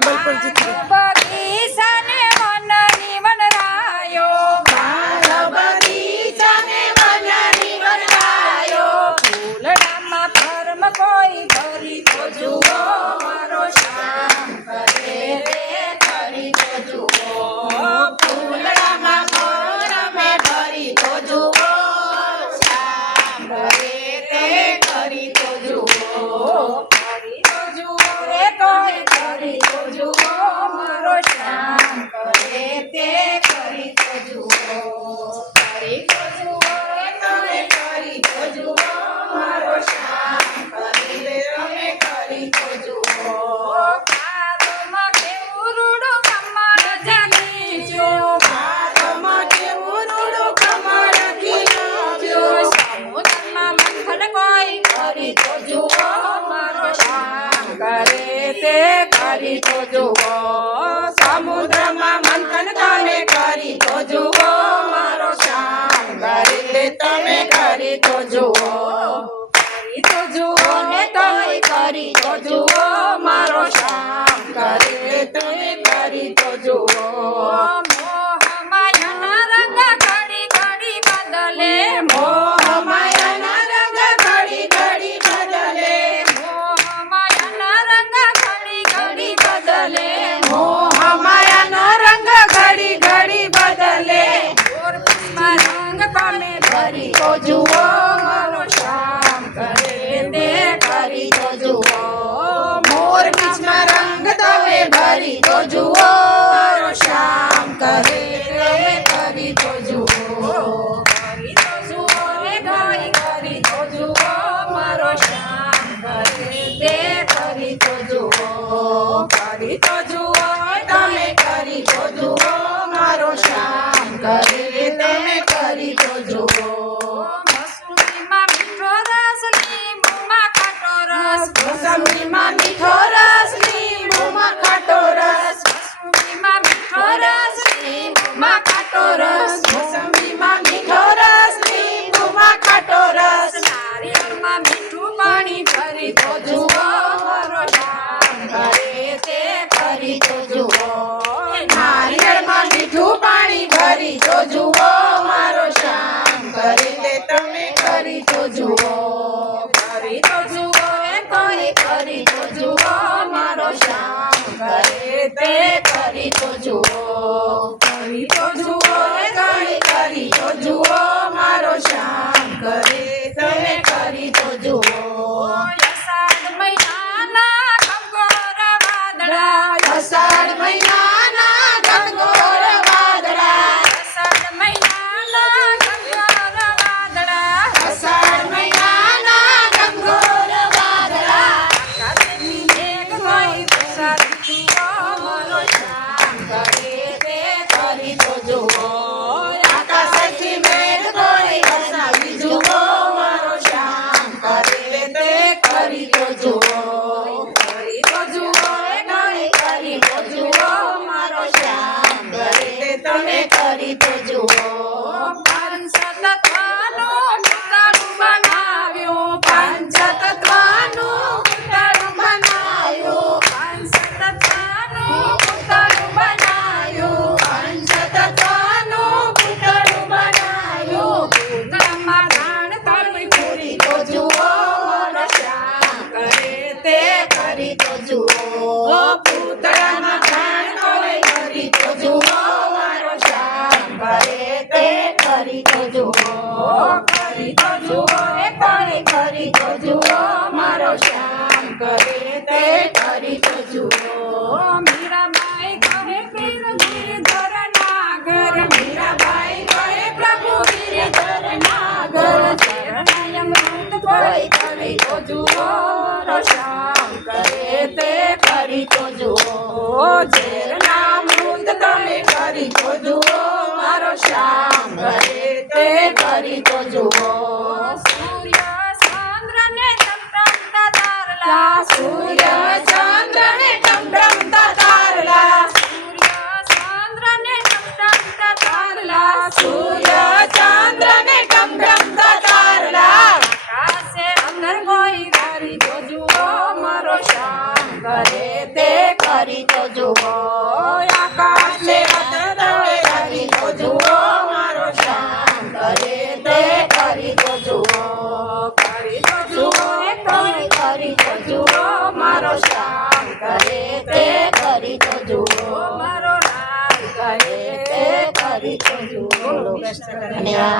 Table પર જતી બગીચાને વનની વનરાયો બગીચાને વનની વનરાયો ફૂલડામાં ધર્મ કોઈ ભરી તો જુઓ મારો શ્યામ કરે રે કરી તો જુઓ ફૂલડામાં મોર મેં ભરી તો જુઓ શ્યામ કરે તે કરી તો જુઓ કરી તો જુઓ રે કોઈ કરી તો જુઓ મારો શ્યામ કરે તે કરી તો જુઓ કરી તો જુઓ તમે કરી તો જુઓ મારો શ્યામ કરી તમે કરી તો જુઓ કાદમાં કેવું રૂડું કમળ જાગીજો હાથમાં કેવું રૂડું કમળ ખીલ્યો સમુદ્રમાં મંથન કોઈ કરી તો જુઓ મારો શ્યામ કરે તે કરી તો જુઓ સમુદ્રમાં મંથન તમે કરી તો જુઓ મારો શ્યામ કરે તમે કરી તો જુઓ કરી તો જુઓ ને તોય કરી તો જુઓ મારો શ્યામ કરે તમે કરી તો જુઓ મોહમાયાના રંગ ઘડી ઘડી બદલે મોહમાયાના રંગ ઘડી ઘડી બદલે મોહમાયાના રંગ ઘડી ઘડી બદલે મોહમાયાનો રંગ ઘડી ઘડી બદલે મોરપીંછમાં રંગ તમે ભરી તો જુઓ મારો શ્યામ કરે તે કરી તો જુઓ મોર પીછમાં રંગ તમે ભરી તો જુઓ મારો શ્યામ કરે તમે કરી તો જુઓ કરી તો જુઓ રે કોઈ કરી તો જુઓ મારો શ્યામ કરે તે કરી તો જુઓ કરી તો જુઓ તમે કરી તો જુઓ મારો શ્યામ કરે તમે કરી તો જુઓ મસૂરીમાં મીઠો રસ લીંબુમાં ખાટો રસ મોસંબીમાં મીઠો રસ લીંબુમાં ખાટો રસ મસૂરીમાં મીઠો રસ લીંબુમાં ખાટો રસ મોસંબીમાં મીઠો રસ લીંબુમાં ખાટો રસ નારિયેળમાં મીઠું પાણી ભરી તો જુઓ મારો શ્યામ કરે તે કરી તો જુઓ નારિયેળમાં મીઠું પાણી ભરી તો જુઓ મારો શ્યામ કરી તે તમે કરી તો જુઓ કરી તો જુઓ એ કોઈ કરી તો જુઓ મારો શ્યામ કરે તે કરી તો જુઓ કરી તો જુઓ એ ઘણી કરી તો જુઓ મારો શ્યામ કરે તમે કરી તો જુઓ અષાઢ મહિનાના કંગોર વાદળા અષાઢ મહિનાના ગણગોર વાદળા અષાઢ મહિનાના કંગોર વાદળા અષાઢ મહિનાના ગણગોર વાદળા આકાશની મેઘ કોઈ વરસાદી જુઓ મારો શ્યામ કરે તે કરી તો જુઓ આકાશથી મેઘ કોઈ વરસાવી જુઓ મારો શ્યામ કરે તે કરી તો જુઓ કરી તો જુઓ એ ઘણી કરી તો જુઓ મારો શ્યામ કરે તમે કરી તો જુઓ પંચતત્વનું પૂતળું બનાવ્યું પંચતત્વનું પૂતળું બનાવ્યું પંચતત્વનું પૂતળું બનાવ્યું પંચતત્વનું પૂતળું બનાવ્યું પૂતળામાં પ્રાણ તરવી કરી તો જુઓ મારો શ્યામ કરે તે કરી તો જુઓ પૂતળામાં પ્રાણ કોઈ કરી તો જુઓ મારો શ્યામ કરે તે કરી તો જુઓ કરી તો જુઓ એ કોઈ કરી તો જુઓ મારો શ્યામ કરે તે કરી તો જુઓ મીરાબાઈ કહે પીર ગિરધર નાગર મીરાબાઈ કહે પ્રભુ ગિરધર નાગર ચરણામૃત કોઈ કરી તો જુઓ મારો શ્યામ કરે તે કરી તો જુઓ ઝેરના મૃત તમે કરી તો જુઓ મારો શ્યામ કરે તે કરી તો જુઓ સૂર્ય ચંદ્ર ને ટમટમતા તારલા સૂર્ય ચંદ્ર ને ટમટમતા તારલા સૂર્ય ચંદ્ર ને ટમટમતા તારલા સૂર્ય ચંદ્ર ને ટમટમતા તારલા આકાશે અંદર કોઈ કરી તો જુઓ મારો શ્યામ કરે તે કરી તો જુઓ આકાશને વાદળોએ કરી તો જુઓ મારો શ્યામ કરે તે કરી તો જુઓ કરી તો જુઓ કરી તો જુઓ મારો શ્યામ કરે તે કરી તો જુઓ મારો રામ કરે તે કરી તો જુઓ. બોલો કૃષ્ણ કનૈયા